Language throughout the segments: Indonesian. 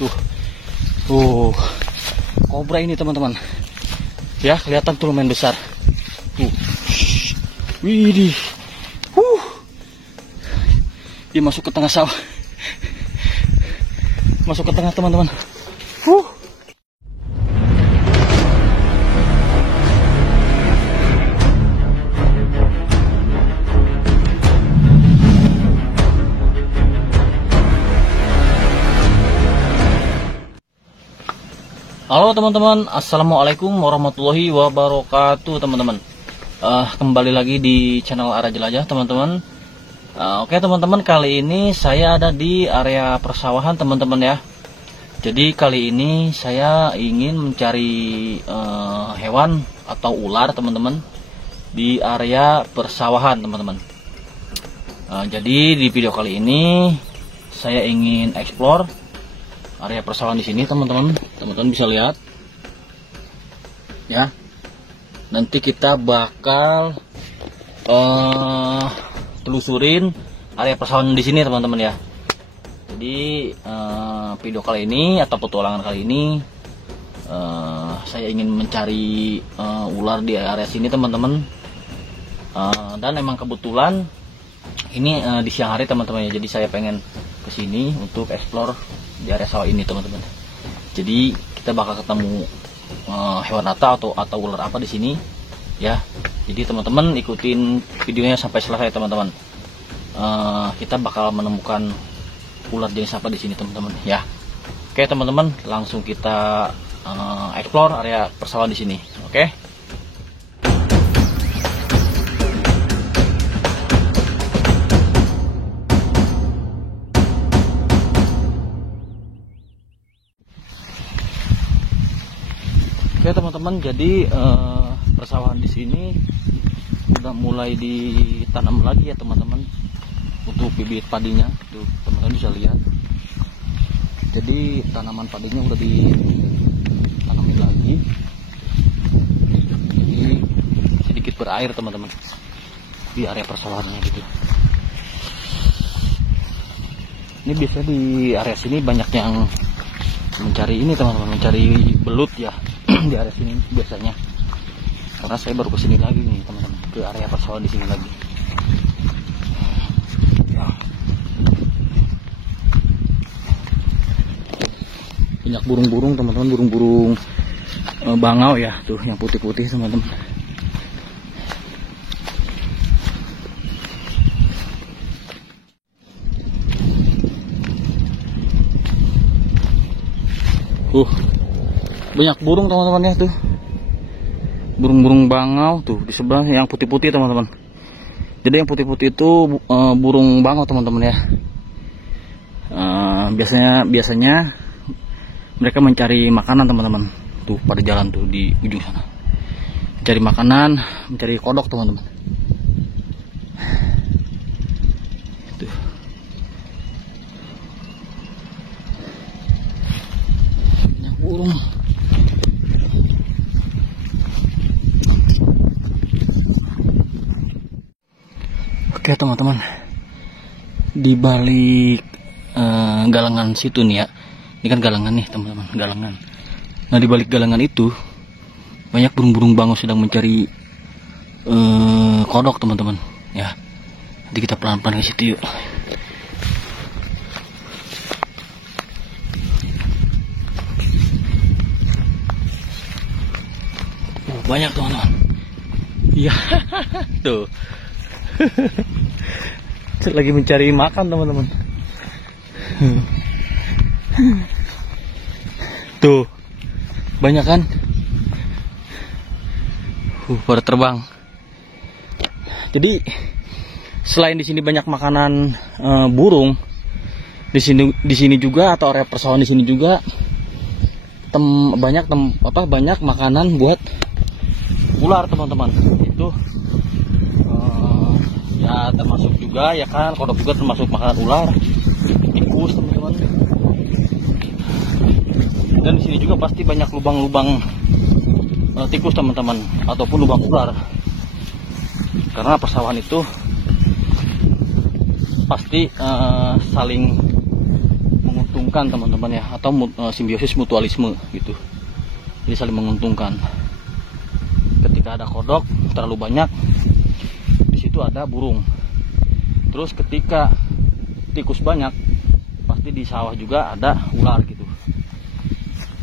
Tuh, kobra ini teman-teman. Ya, kelihatan tuh lumayan besar. Tuh, widih, dia masuk ke tengah sawah, masuk ke tengah teman-teman. Halo teman-teman, assalamualaikum warahmatullahi wabarakatuh teman-teman. Kembali lagi di channel Arah Jelajah teman-teman. Oke teman-teman, kali ini saya ada di area persawahan teman-teman ya. Jadi kali ini saya ingin mencari hewan atau ular teman-teman di area persawahan teman-teman. Jadi di video kali ini saya ingin explore area persawahan di sini teman-teman. Teman-teman bisa lihat ya. Nanti kita bakal telusurin area persawahan di sini teman-teman ya. Jadi video kali ini atau petualangan kali ini saya ingin mencari ular di area sini teman-teman. Dan emang kebetulan ini di siang hari teman-teman ya. Jadi saya pengen kesini untuk explore di area sawah ini teman-teman. Jadi kita bakal ketemu hewan atau ular apa di sini ya. Jadi teman-teman ikutin videonya sampai selesai teman-teman. Kita bakal menemukan ular jenis apa di sini teman-teman ya. Oke teman-teman, langsung kita explore area persawahan di sini. Oke. Oke teman-teman, jadi persawahan di sini udah mulai ditanam lagi ya teman-teman untuk bibit padinya. Tuh teman-teman bisa lihat. Jadi tanaman padinya udah ditanamin lagi. Jadi sedikit berair teman-teman di area persawahannya gitu. Ini biasanya di area sini banyak yang mencari ini teman-teman, mencari belut ya. Di area sini biasanya, karena saya baru kesini lagi nih teman-teman, ke area persawahan di sini lagi. Banyak burung-burung teman-teman, burung-burung bangau ya, tuh yang putih-putih teman-teman. Banyak burung teman-teman ya, tuh burung-burung bangau tuh di sebelah yang putih-putih teman-teman. Jadi yang putih-putih itu burung bangau teman-teman ya. Biasanya mereka mencari makanan teman-teman, tuh pada jalan tuh di ujung sana, mencari makanan, mencari kodok teman-teman. Tuh banyak burung. Oke teman-teman, di balik galangan situ nih ya, ini kan galangan nih teman-teman, galangan. Nah di balik galangan itu banyak burung-burung bangau sedang mencari kodok teman-teman ya. Nanti kita pelan-pelan ke situ yuk. Banyak teman-teman. Iya tuh. Lagi mencari makan teman-teman. Tuh banyak kan, pada terbang. Jadi selain di sini banyak makanan burung, di sini juga atau area persawahan di sini juga banyak makanan buat ular teman-teman. Itu ya termasuk juga ya kan, kodok juga termasuk makanan ular, tikus teman-teman. Dan di sini juga pasti banyak lubang-lubang tikus teman-teman, ataupun lubang ular, karena persawahan itu pasti saling menguntungkan menguntungkan teman-teman ya, atau simbiosis mutualisme gitu. Jadi saling menguntungkan. Ketika ada kodok terlalu banyak, di situ ada burung. Terus ketika tikus banyak, pasti di sawah juga ada ular gitu.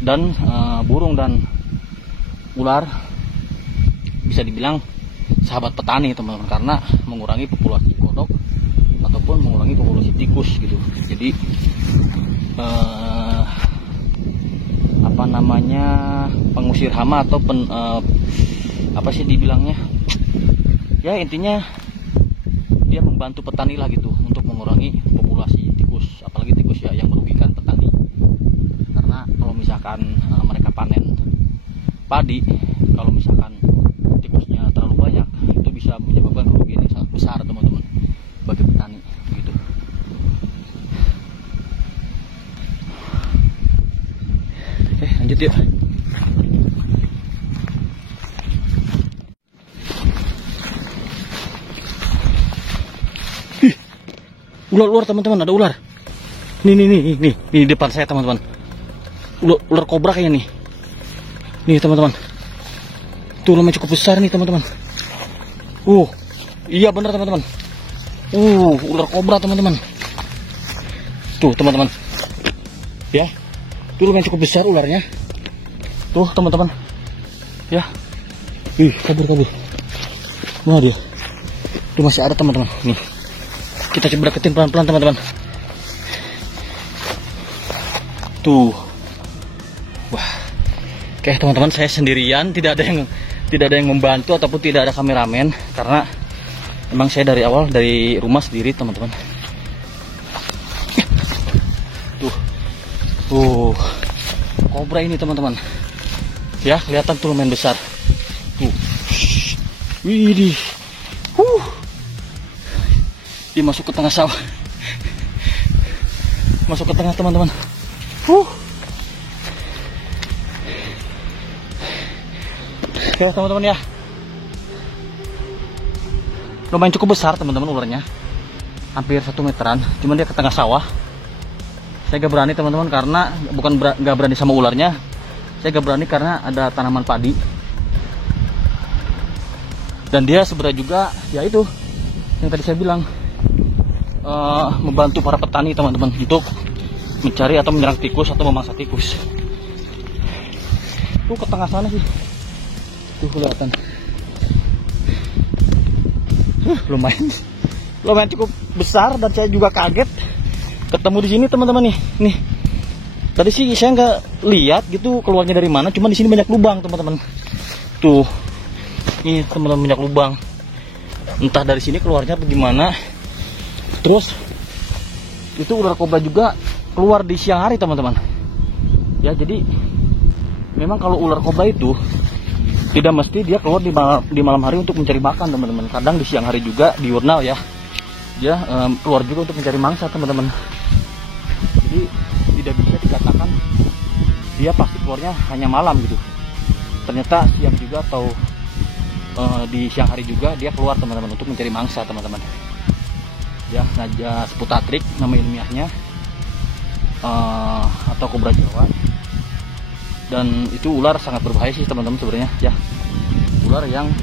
Dan burung dan ular bisa dibilang sahabat petani teman-teman, karena mengurangi populasi kodok ataupun mengurangi populasi tikus gitu. Jadi pengusir hama atau apa sih dibilangnya ya, intinya dia membantu petani lah gitu untuk mengurangi populasi tikus, apalagi tikus ya yang merugikan petani. Karena kalau misalkan mereka panen padi, kalau misalkan tikusnya terlalu banyak, itu bisa menyebabkan kerugian yang sangat besar teman-teman bagi petani gitu. Oke, lanjut yuk. Ular teman-teman, ada ular. Nih di depan saya teman-teman. Ular kobra kayaknya nih. Nih teman-teman. Tuh lumayan cukup besar nih teman-teman. Iya benar teman-teman. Ular kobra teman-teman. Tuh teman-teman. Ya. Tuh lumayan cukup besar ularnya. Tuh teman-teman. Ya. Kabur. Mana dia? Tuh masih ada teman-teman. Nih. Kita coba deketin pelan-pelan teman-teman. Tuh. Wah. Oke teman-teman, saya sendirian, tidak ada yang membantu ataupun tidak ada kameramen, karena emang saya dari awal dari rumah sendiri teman-teman. Tuh. Kobra ini teman-teman. Ya, kelihatan tuh lumayan besar. Tuh. Widih. Dia masuk ke tengah sawah. Masuk ke tengah teman-teman. Oke teman-teman ya. Lumayan cukup besar teman-teman ularnya. Hampir 1 meteran. Cuman dia ke tengah sawah. Saya gak berani teman-teman, karena bukan gak berani sama ularnya. Saya gak berani karena ada tanaman padi. Dan dia sebenarnya juga ya itu yang tadi saya bilang, membantu para petani teman-teman untuk mencari atau menyerang tikus atau memangsa tikus. Tuh ke tengah sana sih. Tuh kelihatan. Lumayan cukup besar, dan saya juga kaget ketemu di sini teman-teman nih. Nih. Tadi sih saya nggak lihat gitu keluarnya dari mana, cuman di sini banyak lubang teman-teman. Tuh. Ini teman-teman banyak lubang. Entah dari sini keluarnya bagaimana. Terus itu ular kobra juga keluar di siang hari teman-teman. Ya, jadi memang kalau ular kobra itu tidak mesti dia keluar di malam hari untuk mencari makan teman-teman. Kadang di siang hari juga, diurnal ya, dia keluar juga untuk mencari mangsa teman-teman. Jadi tidak bisa dikatakan dia pasti keluarnya hanya malam gitu. Ternyata siang juga atau di siang hari juga dia keluar teman-teman untuk mencari mangsa teman-teman. Ya, Sputhatrik nama ilmiahnya, atau kobra Jawa. Dan itu ular sangat berbahaya sih teman-teman sebenarnya ya. Ular yang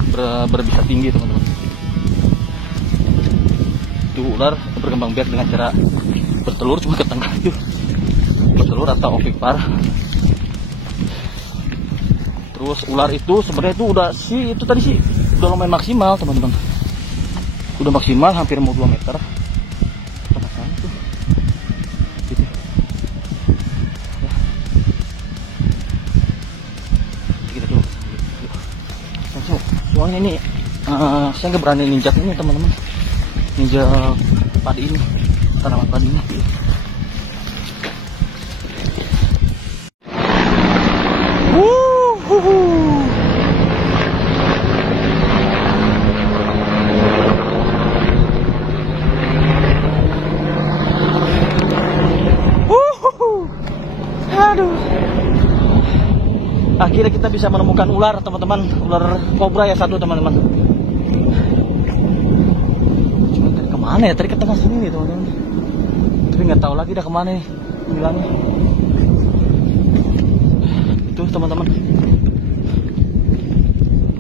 berbisa tinggi teman-teman. Itu ular berkembang biak dengan cara bertelur, cuma ke tengah itu bertelur atau ovipar. Terus ular itu sebenarnya itu udah sih, itu tadi sih udah lumayan maksimal teman-teman. Udah maksimal hampir mau 2 meter. Soalnya ini saya nggak berani ninjak ini teman-teman, ninjak padi ini, tanaman padi ini. Aduh. Akhirnya kita bisa menemukan ular teman-teman, ular kobra ya satu teman-teman. Cuma tadi kemana ya? Tadi ke tengah sini nih teman-teman. Tapi nggak tahu lagi dah kemana nih. bilangnya. Itu teman-teman.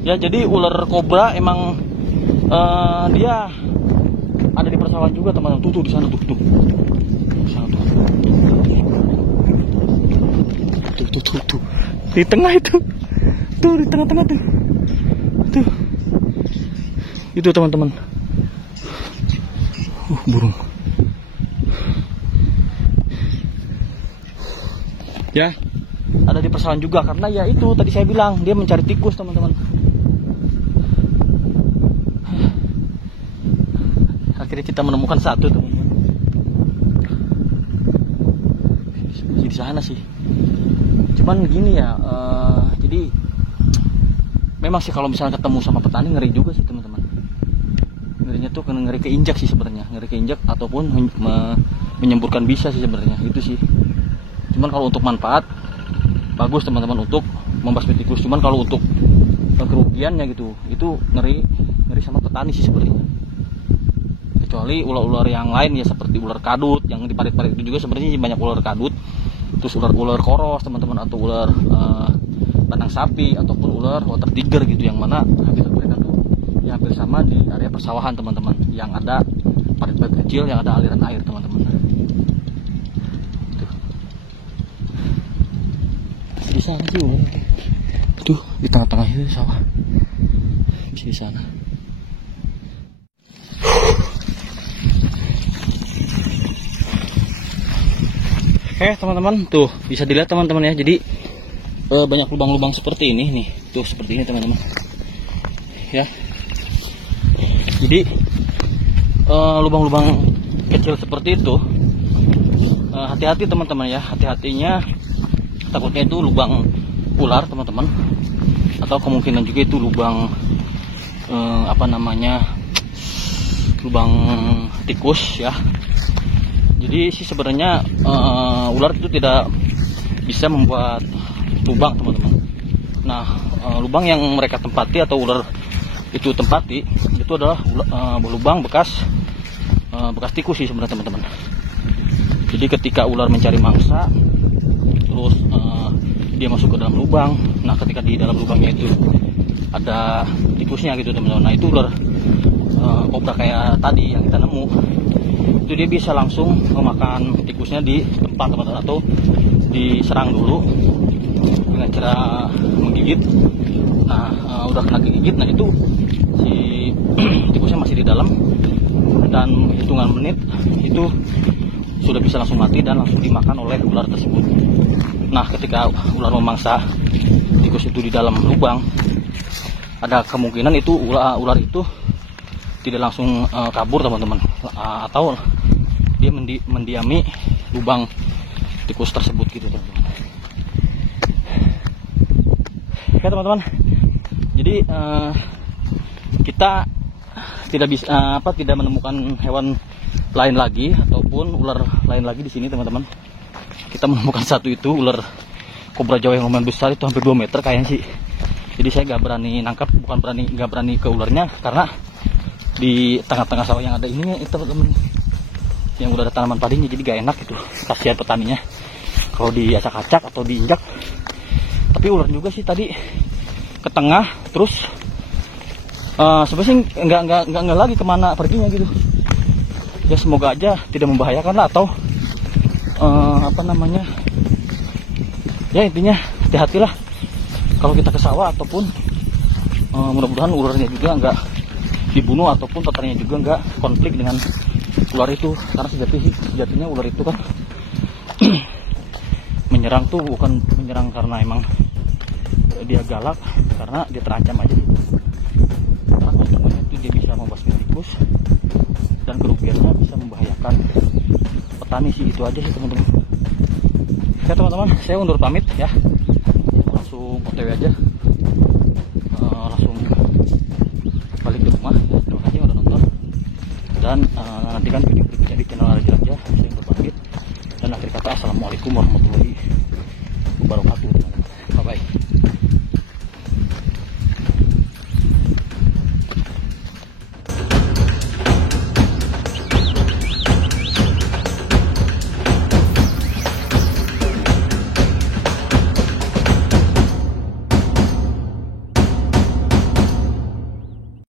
Ya, jadi ular kobra emang dia ada di persawahan juga teman-teman. Tuh di sana tuh. Di sana tuh. Tuh. Di tengah itu. Tuh di tengah-tengah tuh. Tuh. Itu teman-teman. Burung. Ya, ada di persawahan juga karena ya itu tadi saya bilang dia mencari tikus teman-teman. Akhirnya kita menemukan satu teman-teman. Di sana sih. Cuman gini ya, jadi memang sih kalau misalnya ketemu sama petani ngeri juga sih teman-teman. Ngerinya tuh ngeri keinjak sih sebenarnya, ngeri keinjak ataupun menyemburkan bisa sih sebenarnya itu sih. Cuman kalau untuk manfaat bagus teman-teman untuk membasmi tikus. Cuman kalau untuk kerugiannya gitu, itu ngeri sama petani sih sebenarnya. Kecuali ular-ular yang lain ya seperti ular kadut yang di parit-parit itu juga sebenarnya banyak ular kadut. Terus ular koros teman-teman atau ular kandang sapi ataupun ular water tiger gitu yang mana habitat mereka tuh ya hampir sama di area persawahan teman-teman yang ada parit-parit kecil yang ada aliran air teman-teman. Di sana sih ular. Tuh di tengah-tengah itu sawah. Bisa di sana. Oke teman-teman, tuh bisa dilihat teman-teman ya. Jadi banyak lubang-lubang seperti ini nih. Tuh seperti ini teman-teman. Ya. Jadi lubang-lubang kecil seperti itu hati-hati teman-teman ya. Hati-hatinya takutnya itu lubang ular teman-teman. Atau kemungkinan juga itu lubang lubang tikus ya. Jadi sih sebenarnya ular itu tidak bisa membuat lubang teman-teman. Nah lubang yang mereka tempati atau ular itu tempati itu adalah lubang bekas tikus sih sebenarnya teman-teman. Jadi ketika ular mencari mangsa, terus dia masuk ke dalam lubang. Nah ketika di dalam lubangnya itu ada tikusnya gitu teman-teman. Nah itu ular kobra kayak tadi yang kita nemu. Itu dia bisa langsung memakan tikusnya di tempat teman-teman atau diserang dulu dengan cara menggigit. Nah udah kena gigit, nah itu si tikusnya masih di dalam dan hitungan menit itu sudah bisa langsung mati dan langsung dimakan oleh ular tersebut. Nah ketika ular memangsa tikus itu di dalam lubang, ada kemungkinan itu ular itu tidak langsung kabur teman-teman, atau dia mendiami lubang tikus tersebut gitu teman-teman. Oke teman-teman, jadi kita tidak menemukan hewan lain lagi ataupun ular lain lagi di sini teman-teman. Kita menemukan satu itu ular kobra Jawa yang lumayan besar, itu hampir 2 meter kayaknya sih. Jadi saya nggak berani nangkap, nggak berani ke ularnya karena di tengah-tengah sawah yang ada ini itu teman-teman yang udah ada tanaman padinya, jadi gak enak gitu, kasihan petaninya kalau diacak-acak atau diinjak. Tapi ular juga sih tadi ke tengah, terus sebenarnya nggak lagi kemana perginya gitu ya. Semoga aja tidak membahayakan lah, atau ya intinya hati-hatilah kalau kita ke sawah, ataupun mudah-mudahan ularnya juga nggak dibunuh ataupun peternya juga nggak konflik dengan ular itu, karena sejatinya ular itu kan menyerang tuh bukan menyerang karena emang dia galak, karena dia terancam aja gitu. Karena konfliknya itu dia bisa membasmi tikus dan kerugiannya bisa membahayakan petani sih. Itu aja sih teman-teman. Oke teman-teman, saya undur pamit ya, langsung OTW aja, langsung balik ke rumah. Terima kasih udah nonton, dan nantikan video berikutnya di channel Raja. Saya undur pamit dan akhir kata assalamualaikum warahmatullahi wabarakatuh.